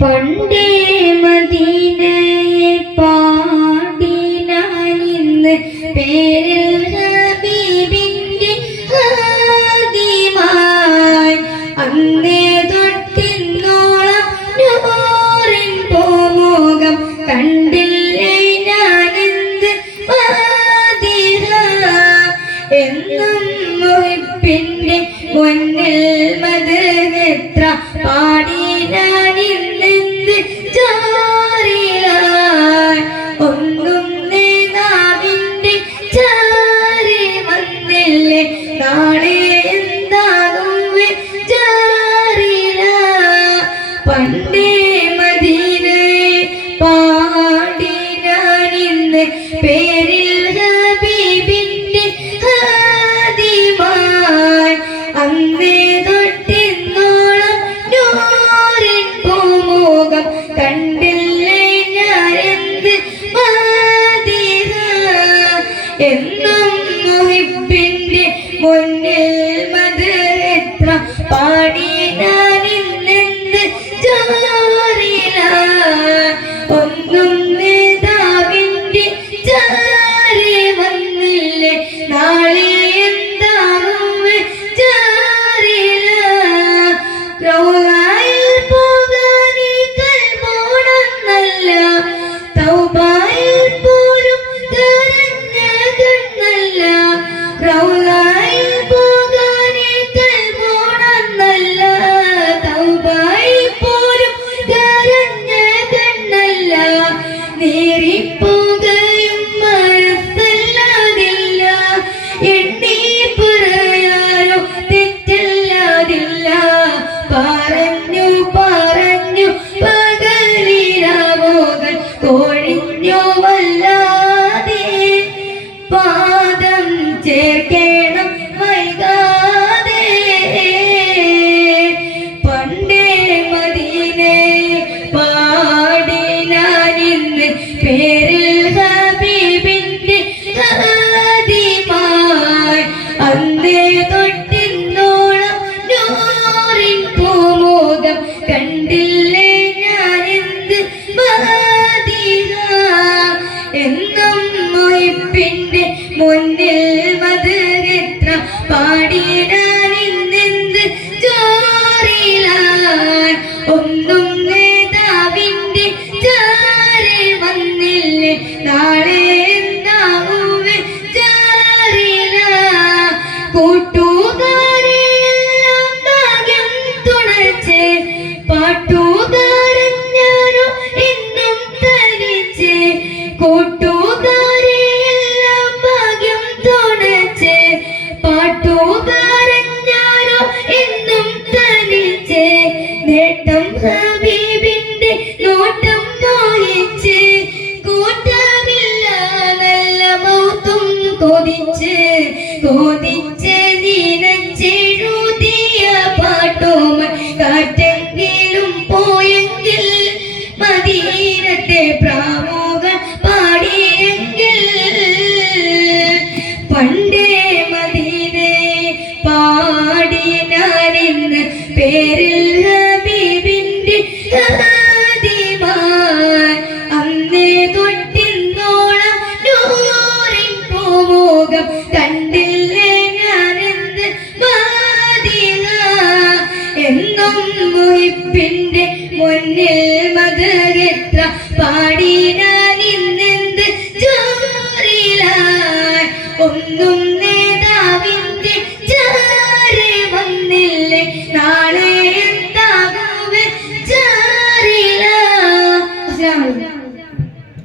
പണ്ടേ മദീനയെ പാടിനാനിന്ന് പേരിൽ ഹബീബിന്റെ ഹാദിമായി അന്നേ തൊട്ടിന്നോളം നൂറിൻ പൂമുഖം കണ്ടില്ലേ ഞാനെന്ത് മാതിര എന്നും മുഹിബിന്റെ മുന്നിൽ മദനെത്ര പാടി ഞാനിന്നെന്ത് ചാരിലായി ഒന്നും നേതാവിന്റെ ചാരി വന്നില്ലേ നാളെ എന്താകും ചാരില പണ്ടേ മദീനയെ പാടി ഞാനിന്ന് പേരിൽ ഹബീബിന്റെ ഹാദിമായി അന്നേ തൊട്ടിന്നോളം നൂറിൻ പൂമുഖം കണ്ടില്ലേ ഞാനെന്ത് മാതിര എന്നും മുഹിബിന്റെ മുന്നിൽ മദനെത്ര പാടി ഞാനിന്നെന്ത് ചാരില ഒന്നും നേതാവിന്റെ ചാരി വന്നില്ലേ നാളെ എന്താകും ചാരില റൗളയിൽ പോകാനീ കൽബോടന്നല്ല തൗബയിൽ പോലും കരഞ്ഞ കണ്ണല്ല റൗളയിൽ പോകാനീ കൽബോടന്നല്ല തൗബയിൽ പോലും കരഞ്ഞ കണ്ണല്ല നേറിപ്പോകയും മനസ്സല്ലാതില്ല എണ്ണി പറയാനോ തെറ്റല്ലാതില്ല പറഞ്ഞു പറഞ്ഞു പകലിരാവോകൾ കോഴിഞ്ഞോ വല്ലാതെ പാദം ചേർക്കണം വൈകാതെ പണ്ടേ മദീനയെ പാടി ഞാനിന്ന് പേരിൽ ഹബീബിന്റെ ഹാദിമായി അന്നേ തൊട്ടിന്നോളം നൂറിൻ പൂമുഖം കണ്ടില്ലേ ഞാനെന്ത് മാതിര എന്നും മുഹിബിന്റെ മുന്നിൽ മദനെത്ര പാടി ഞാനിന്നെന്ത് ചോറിലായി ഒന്നും നേതാവിന്റെ ചാരി വന്നില്ലേ നാളെ എന്താകും ചാരില കൂട്ടുകാരെയെല്ലാം ഭാഗ്യം തുണച്ച് പാട്ടുകാരൻ ഞാനോ എന്നും തനിച്ച് കൂട്ടുകാരെയെല്ലാം ഭാഗ്യം തുണച്ച് പാട്ടുകാരൻ ഞാനോ എന്നും തനിച്ച് നേട്ടം ഹബീബിന്റെ നോട്ടം മോഹിച്ച് കൂട്ടമില്ല നല്ല മൗത്തും കൊതിച്ച് കൊതിച്ച് നീനച്ചെഴുതിയ പാട്ടുമായി കാറ്റെങ്കിലും പോയെങ്കിൽ മദീനത്തെ പ്രാമുഖൻ പാടിയെങ്കിൽ പണ്ടേ മദീനയെ പാടി ഞാനിന്ന് പേരിൽ ഹബീബിന്റെ ഹാദിമായി അന്നേ തൊട്ടിന്നോളം നൂറിൻ പൂമുഖം കണ്ടില്ലേ ഞാനെന്ത് മാതിര എന്നും മുഹിബിന്റെ മുന്നിൽ മദനെത്ര പാടി ഞാനിന്നെന്ത് ചോറിലായി ഒന്നും